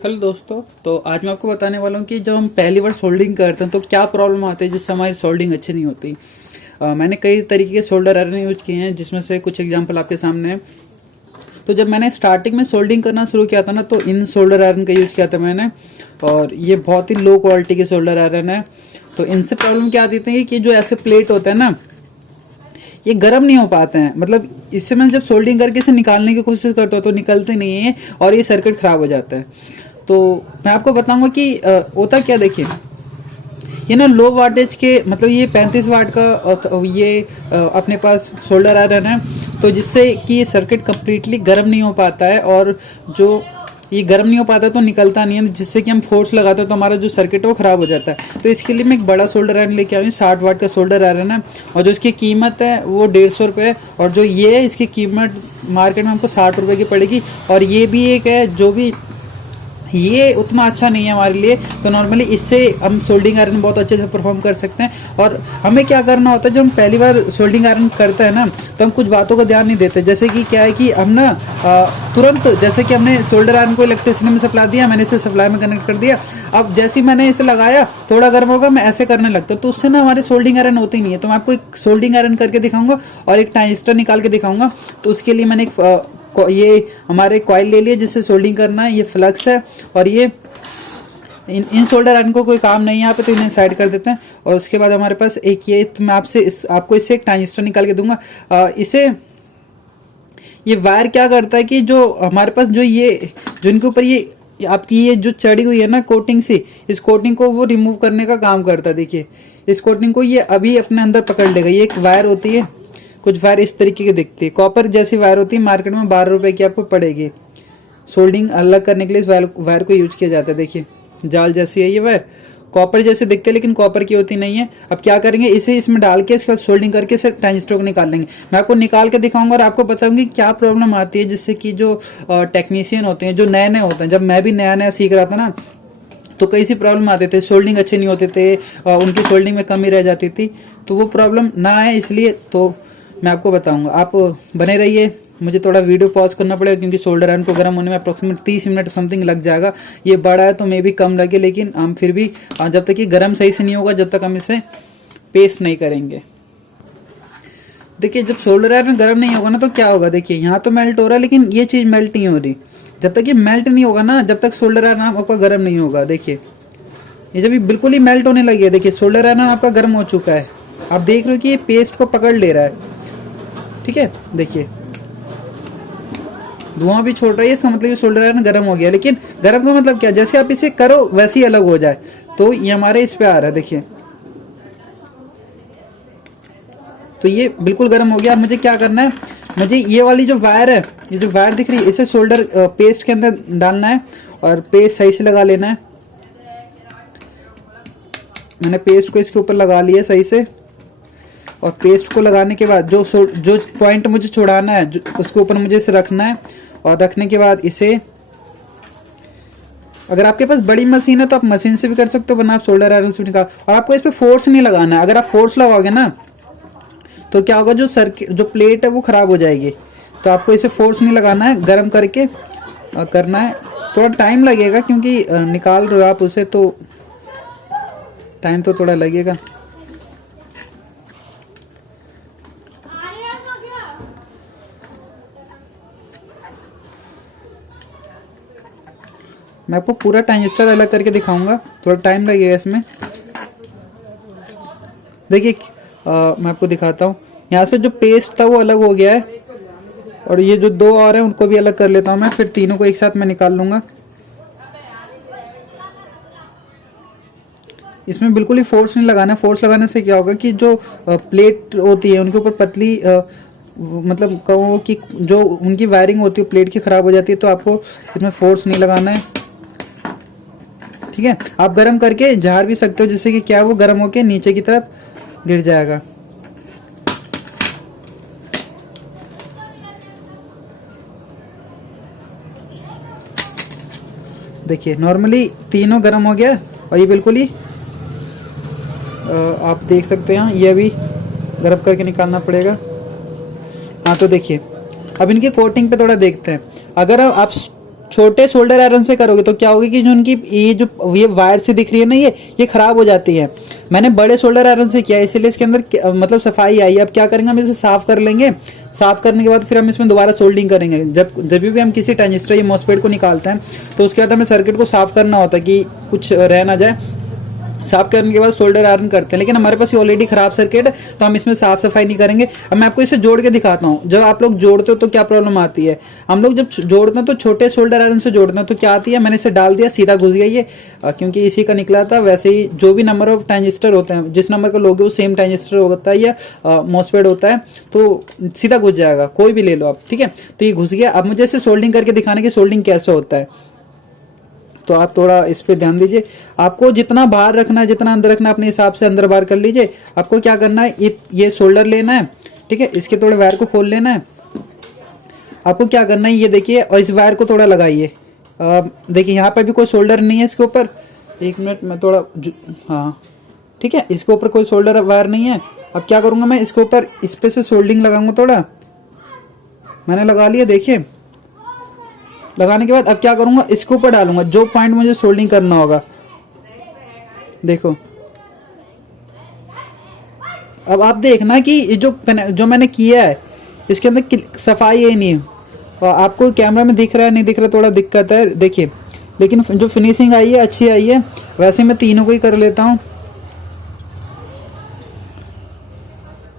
Hello दोस्तों, तो आज मैं आपको बताने वाला हूँ कि जब हम पहली बार सोल्डिंग करते हैं तो क्या प्रॉब्लम आती है जिससे हमारी सोल्डिंग अच्छी नहीं होती। मैंने कई तरीके के सोल्डर आयरन यूज किए हैं, जिसमें से कुछ एग्जांपल आपके सामने है। तो जब मैंने स्टार्टिंग में सोल्डिंग करना शुरू किया था ना, तो इन सोल्डर आयरन का यूज किया था मैंने, और ये बहुत ही लो क्वालिटी के सोल्डर आयरन है। तो इनसे प्रॉब्लम क्या आती थी कि जो ऐसे प्लेट होते हैं ना, ये गर्म नहीं हो पाते हैं। मतलब इससे मैं जब सोल्डिंग करके इसे निकालने की कोशिश करता हूँ तो निकलते नहीं है और ये सर्किट खराब हो जाता है। तो मैं आपको बताऊंगा कि होता क्या, देखिए ये ना लो वाटेज के, मतलब ये 35 वाट का ये अपने पास सोल्डर आयरन है, तो जिससे कि ये सर्किट कंप्लीटली गर्म नहीं हो पाता है, और जो ये गर्म नहीं हो पाता तो निकलता नहीं है, जिससे कि हम फोर्स लगाते हैं तो हमारा जो सर्किट है वो खराब हो जाता है। तो इसके लिए मैं एक बड़ा सोल्डर आयरन लेके आई हूँ, 60 वाट का सोल्डर आयरन है, और जो इसकी कीमत है वो 150 रुपये है, और जो ये है इसकी कीमत मार्केट में हमको 60 रुपये की पड़ेगी। और ये भी एक है जो भी ये उतना अच्छा नहीं है हमारे लिए, तो नॉर्मली इससे हम सोल्डिंग आयरन बहुत अच्छे से परफॉर्म कर सकते हैं। और हमें क्या करना होता है, जब हम पहली बार सोल्डिंग आयरन करते हैं ना, तो हम कुछ बातों का ध्यान नहीं देते। जैसे कि क्या है कि हम ना तुरंत, जैसे कि हमने सोल्डर आयरन को इलेक्ट्रिसिटी में सप्लाई दिया, मैंने इसे सप्लाई में कनेक्ट कर दिया, अब जैसे ही मैंने इसे लगाया थोड़ा गर्म होगा मैं ऐसे करने लगता हूँ, तो उससे ना हमारी सोल्डिंग आयरन होती नहीं है। तो मैं आपको एक सोल्डिंग आयरन करके दिखाऊंगा और एक ट्रांजिस्टर निकाल के दिखाऊंगा। तो उसके लिए मैंने ये हमारे कॉइल ले लिए जिससे सोल्डिंग करना है, ये फ्लक्स है, और ये इन सोल्डर आयरन को कोई काम नहीं है यहाँ पे, तो इन्हें साइड कर देते हैं। और उसके बाद हमारे पास एक ये, तो मैं आपको इससे एक ट्रांजिस्टर निकाल के दूंगा। इसे ये वायर क्या करता है कि जो हमारे पास जो इनके ऊपर ये आपकी ये जो चढ़ी हुई है ना कोटिंग सी, इस कोटिंग को वो रिमूव करने का काम करता है। देखिए इस कोटिंग को ये अभी अपने अंदर पकड़ लेगा। ये एक वायर होती है, कुछ वायर इस तरीके की दिखती है, कॉपर जैसी वायर होती है, मार्केट में 12 रुपए की आपको पड़ेगी। सोल्डिंग अलग करने के लिए इस वायर को यूज किया जाता है। देखिए जाल जैसी है ये वायर, कॉपर जैसे दिखते हैं लेकिन कॉपर की होती नहीं है। अब क्या करेंगे, इसे इसमें डाल के इसके बाद सोल्डिंग करके इसे ट्रांजिस्टर को निकाल लेंगे। मैं आपको निकाल के दिखाऊंगा और आपको बताऊंगी क्या प्रॉब्लम आती है, जिससे कि जो टेक्नीशियन होते हैं, जो नए नए होते हैं, जब मैं भी नया नया सीख रहा था ना, तो कई सी प्रॉब्लम आते थे, सोल्डिंग अच्छे नहीं होते थे, उनकी सोल्डिंग में कमी रह जाती थी। तो वो प्रॉब्लम ना आए इसलिए तो मैं आपको बताऊंगा, आप बने रहिए। मुझे थोड़ा वीडियो पॉज करना पड़ेगा क्योंकि सोल्डर आयरन को गर्म होने में अप्रोक्सीमेट 30 मिनट समथिंग लग जाएगा। ये बड़ा है तो मे भी कम लगे, लेकिन हम फिर भी जब तक ये गर्म सही से नहीं होगा, जब तक हम इसे पेस्ट नहीं करेंगे। देखिए जब सोल्डर आयरन गर्म नहीं होगा ना, तो क्या होगा, देखिए यहाँ तो मेल्ट हो रहा है लेकिन ये चीज मेल्ट नहीं हो रही। जब तक ये मेल्ट नहीं होगा ना, जब तक सोल्डर आयरन आपका गर्म नहीं होगा। देखिए ये जब बिल्कुल ही मेल्ट होने लगी है, देखिए सोल्डर आयरन आपका गर्म हो चुका है। आप देख रहे हो कि ये पेस्ट को पकड़ ले रहा है, ठीक है। देखिए धुआं भी छोड़ रहा है, इसका मतलब ये सोल्डर आयरन गर्म हो गया। लेकिन गर्म का मतलब क्या, जैसे आप इसे करो वैसे ही अलग हो जाए, तो ये हमारे इस पे आ रहा है। देखिए तो ये बिल्कुल गर्म हो गया। अब मुझे क्या करना है, मुझे ये वाली जो वायर है, ये जो वायर दिख रही है, इसे सोल्डर पेस्ट के अंदर डालना है और पेस्ट सही से लगा लेना है। मैंने पेस्ट को इसके ऊपर लगा लिया सही से, और पेस्ट को लगाने के बाद जो पॉइंट मुझे छुड़ाना है, उसके ऊपर मुझे इसे रखना है। और रखने के बाद इसे, अगर आपके पास बड़ी मशीन है तो आप मशीन से भी कर सकते हो, वरना आप सोल्डर आयरन से निकाल। और आपको इस पे फोर्स नहीं लगाना है। अगर आप फोर्स लगाओगे ना तो क्या होगा, जो प्लेट है वो खराब हो जाएगी। तो आपको इसे फोर्स नहीं लगाना है, गर्म करके करना है। थोड़ा टाइम लगेगा क्योंकि निकाल रहे हो आप उसे, तो टाइम तो थोड़ा लगेगा। मैं आपको पूरा ट्रांजिस्टर अलग करके दिखाऊंगा, थोड़ा टाइम लगेगा इसमें। देखिए मैं आपको दिखाता हूँ, यहाँ से जो पेस्ट था वो अलग हो गया है, और ये जो दो और हैं उनको भी अलग कर लेता हूँ मैं, फिर तीनों को एक साथ मैं निकाल लूंगा। इसमें बिल्कुल ही फोर्स नहीं लगाना है। फोर्स लगाने से क्या होगा कि जो प्लेट होती है उनके ऊपर पतली मतलब कहो कि जो उनकी वायरिंग होती है प्लेट की खराब हो जाती है, तो आपको इसमें फोर्स नहीं लगाना है, ठीक है। आप गर्म करके झाड़ भी सकते हो, जिससे कि क्या वो गर्म होके नीचे की तरफ गिर जाएगा। देखिए नॉर्मली तीनों गर्म हो गया, और ये बिल्कुल ही आप देख सकते हैं, ये भी गर्म करके निकालना पड़ेगा। हाँ तो देखिए अब इनकी कोटिंग पे थोड़ा देखते हैं। अगर आप छोटे सोल्डर आयरन से करोगे तो क्या होगा कि जो उनकी ये वायर से दिख रही है ना, ये खराब हो जाती है। मैंने बड़े सोल्डर आयरन से किया, इसीलिए इसके अंदर मतलब सफाई आई है। अब क्या करेंगे, हम इसे साफ कर लेंगे। साफ करने के बाद फिर हम इसमें दोबारा सोल्डिंग करेंगे। जब भी हम किसी ट्रांजिस्टर या मॉसफेट को निकालते हैं तो उसके बाद हमें सर्किट को साफ करना होता है कि कुछ रह ना जाए। साफ करने के बाद सोल्डर आयरन करते हैं, लेकिन हमारे पास ये ऑलरेडी खराब सर्किट है तो हम इसमें साफ सफाई नहीं करेंगे। अब मैं आपको इसे जोड़ के दिखाता हूँ। जब आप लोग जोड़ते हो तो क्या प्रॉब्लम आती है, हम लोग जब जोड़ते हैं तो छोटे सोल्डर आयरन से जोड़ते हैं तो क्या आती है, मैंने इसे डाल दिया, सीधा घुस गया ये, क्योंकि इसी का निकला था। वैसे ही जो भी नंबर ऑफ ट्रांजिस्टर होते हैं, जिस नंबर का लोगे वो सेम ट्रांजिस्टर होता है या मॉसफेट होता है, तो सीधा घुस जाएगा, कोई भी ले लो आप, ठीक है। तो ये घुस गया। अब मुझे इसे सोल्डिंग करके दिखाने की सोल्डिंग कैसे होता है, तो आप थोड़ा इस पे ध्यान दीजिए। आपको जितना बाहर रखना है, जितना अंदर रखना है, अपने हिसाब से अंदर बाहर कर लीजिए। आपको क्या करना है, ये सोल्डर लेना है, ठीक है। इसके थोड़े वायर को खोल लेना है। आपको क्या करना है, ये देखिए, और इस वायर को थोड़ा लगाइए। देखिए यहाँ पर भी कोई सोल्डर नहीं है इसके ऊपर। एक मिनट मैं थोड़ा, हाँ ठीक है, इसके ऊपर कोई सोल्डर वायर नहीं है। अब क्या करूँगा मैं, इसके ऊपर इस पे से सोल्डिंग लगाऊंगा। थोड़ा मैंने लगा लिया, देखिए। लगाने के बाद अब क्या करूंगा, इसके ऊपर डालूंगा जो पॉइंट मुझे सोल्डिंग करना होगा। देखो, अब आप देखना कि ये जो मैंने किया है इसके अंदर सफाई है नहीं, और आपको कैमरा में दिख रहा है नहीं दिख रहा, थोड़ा दिक्कत है, देखिए। लेकिन जो फिनिशिंग आई है अच्छी आई है। वैसे मैं तीनों को ही कर लेता हूँ।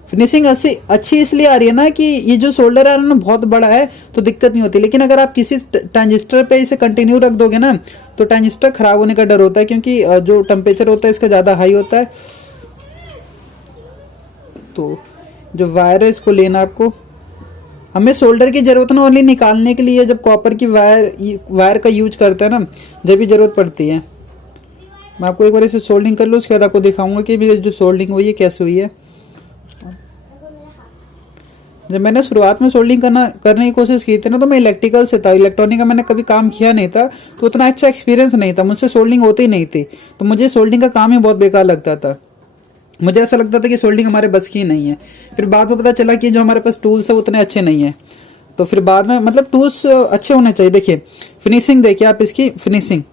फिनिशिंग अच्छी इसलिए आ रही है ना कि ये जो सोल्डर है ना बहुत बड़ा है तो दिक्कत नहीं होती। लेकिन अगर आप किसी ट्रांजिस्टर पे इसे कंटिन्यू रख दोगे ना तो ट्रांजिस्टर खराब होने का डर होता है, क्योंकि जो टेम्परेचर होता है इसका ज़्यादा हाई होता है। तो जो वायर है इसको लेना आपको। हमें सोल्डर की ज़रूरत ना ओनली निकालने के लिए, जब कॉपर की वायर का यूज करते हैं ना, जब भी ज़रूरत पड़ती है। मैं आपको एक बार इसे सोल्डिंग कर लूँ, उसके बाद आपको दिखाऊंगा कि मेरी जो सोल्डिंग हुई है कैसे हुई है। जब मैंने शुरुआत में सोल्डिंग करने की कोशिश की थी ना, तो मैं इलेक्ट्रिकल से था, इलेक्ट्रॉनिक का मैंने कभी काम किया नहीं था, तो उतना अच्छा एक्सपीरियंस नहीं था, मुझसे सोल्डिंग होती ही नहीं थी। तो मुझे सोल्डिंग का काम ही बहुत बेकार लगता था। मुझे ऐसा लगता था कि सोल्डिंग हमारे बस की नहीं है। फिर बाद में पता चला कि जो हमारे पास टूल्स है उतने अच्छे नहीं है। तो फिर बाद में, मतलब टूल्स अच्छे होने चाहिए। देखिए फिनिशिंग, देखिए आप इसकी फिनिशिंग,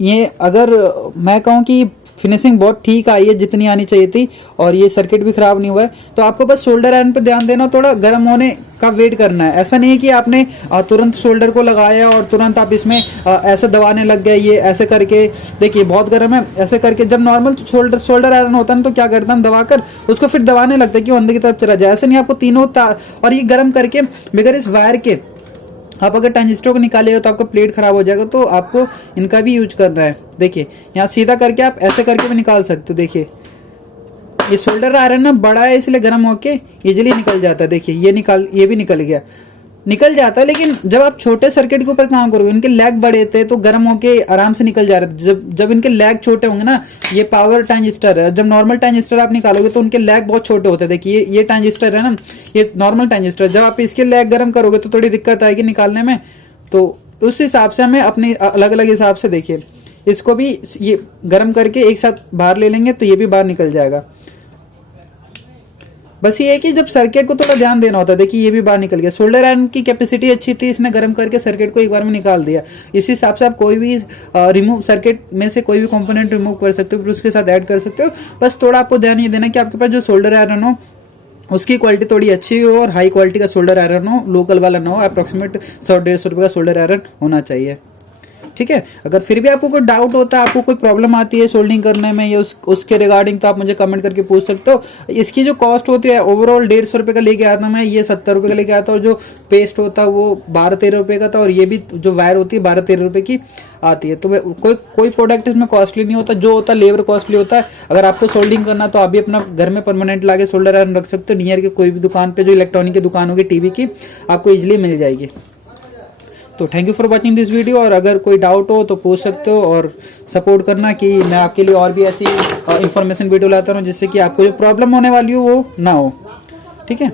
ये अगर मैं कहूँ कि फिनिशिंग बहुत ठीक आई है, जितनी आनी चाहिए थी, और ये सर्किट भी खराब नहीं हुआ है। तो आपको बस सोल्डर आयरन पे ध्यान देना, थोड़ा गर्म होने का वेट करना है। ऐसा नहीं है कि आपने तुरंत सोल्डर को लगाया और तुरंत आप इसमें ऐसे दबाने लग गए। ये ऐसे करके देखिए बहुत गर्म है, ऐसे करके जब नॉर्मल सोल्डर आयरन होता है तो क्या करता है, हम दबाकर उसको फिर दबाने लगता है कि वो अंदर की तरफ चला जाए। ऐसे नहीं, आपको तीनों तार और ये गर्म करके बगैर इस वायर के आप अगर ट्रांजिस्टर को निकालेगा तो आपका प्लेट खराब हो जाएगा। तो आपको इनका भी यूज करना है। देखिए यहाँ सीधा करके आप ऐसे करके भी निकाल सकते हो। देखिए ये सोल्डर आयरन ना बड़ा है, इसलिए गर्म होके इजीली निकल जाता है। देखिए ये भी निकल जाता है। लेकिन जब आप छोटे सर्किट के ऊपर काम करोगे, इनके लैग बड़े थे तो गर्म होके आराम से निकल जा रहे थे। जब इनके लैग छोटे होंगे ना, ये पावर ट्रांजिस्टर है, जब नॉर्मल ट्रांजिस्टर आप निकालोगे तो उनके लैग बहुत छोटे होते हैं। देखिए ये ट्रांजिस्टर है ना, ये नॉर्मल ट्रांजिस्टर, जब आप इसके लैग गर्म करोगे तो थोड़ी दिक्कत आएगी निकालने में। तो उस हिसाब से हमें अपने अलग अलग हिसाब से, देखिए इसको भी ये गर्म करके एक साथ बाहर ले लेंगे तो ये भी बाहर निकल जाएगा। बस ये है कि जब सर्किट को थोड़ा ध्यान देना होता है। देखिए ये भी बाहर निकल गया। सोल्डर आयरन की कैपेसिटी अच्छी थी, इसने गर्म करके सर्किट को एक बार में निकाल दिया। इस हिसाब से आप कोई भी रिमूव, सर्किट में से कोई भी कंपोनेंट रिमूव कर सकते हो, फिर उसके साथ ऐड कर सकते हो। बस थोड़ा आपको ध्यान ये देना कि आपके पास जो सोल्डर आयरन हो उसकी क्वालिटी थोड़ी अच्छी हो और हाई क्वालिटी का सोल्डर आयरन हो, लोकल वाला ना हो। अप्रोक्सीमेट 100-150 रुपये का सोल्डर आयरन होना चाहिए, ठीक है। अगर फिर भी आपको कोई डाउट होता है, आपको कोई प्रॉब्लम आती है सोल्डिंग करने में या उसके रिगार्डिंग, तो आप मुझे कमेंट करके पूछ सकते हो। इसकी जो कॉस्ट होती है ओवरऑल 150 रुपये का लेके आया था मैं, ये 70 रुपये का लेके आया था, और जो पेस्ट होता है वो 12-13 रुपये का था, और ये भी जो वायर होती है 12-13 रुपये की आती है। तो कोई प्रोडक्ट इसमें कॉस्टली नहीं होता, जो होता है लेबर कॉस्टली होता है। अगर आपको सोल्डिंग करना तो आप भी अपना घर में परमानेंट लाके सोल्डर आयरन रख सकते हो। नियर के कोई भी दुकान पे, जो इलेक्ट्रॉनिक की दुकान होगी टीवी की, आपको इजिली मिल जाएगी। तो thank you for watching this video, और अगर कोई डाउट हो तो पूछ सकते हो, और सपोर्ट करना कि मैं आपके लिए और भी ऐसी इन्फॉर्मेशन वीडियो लाता रहूँ जिससे कि आपको जो प्रॉब्लम होने वाली हो वो ना हो, ठीक है।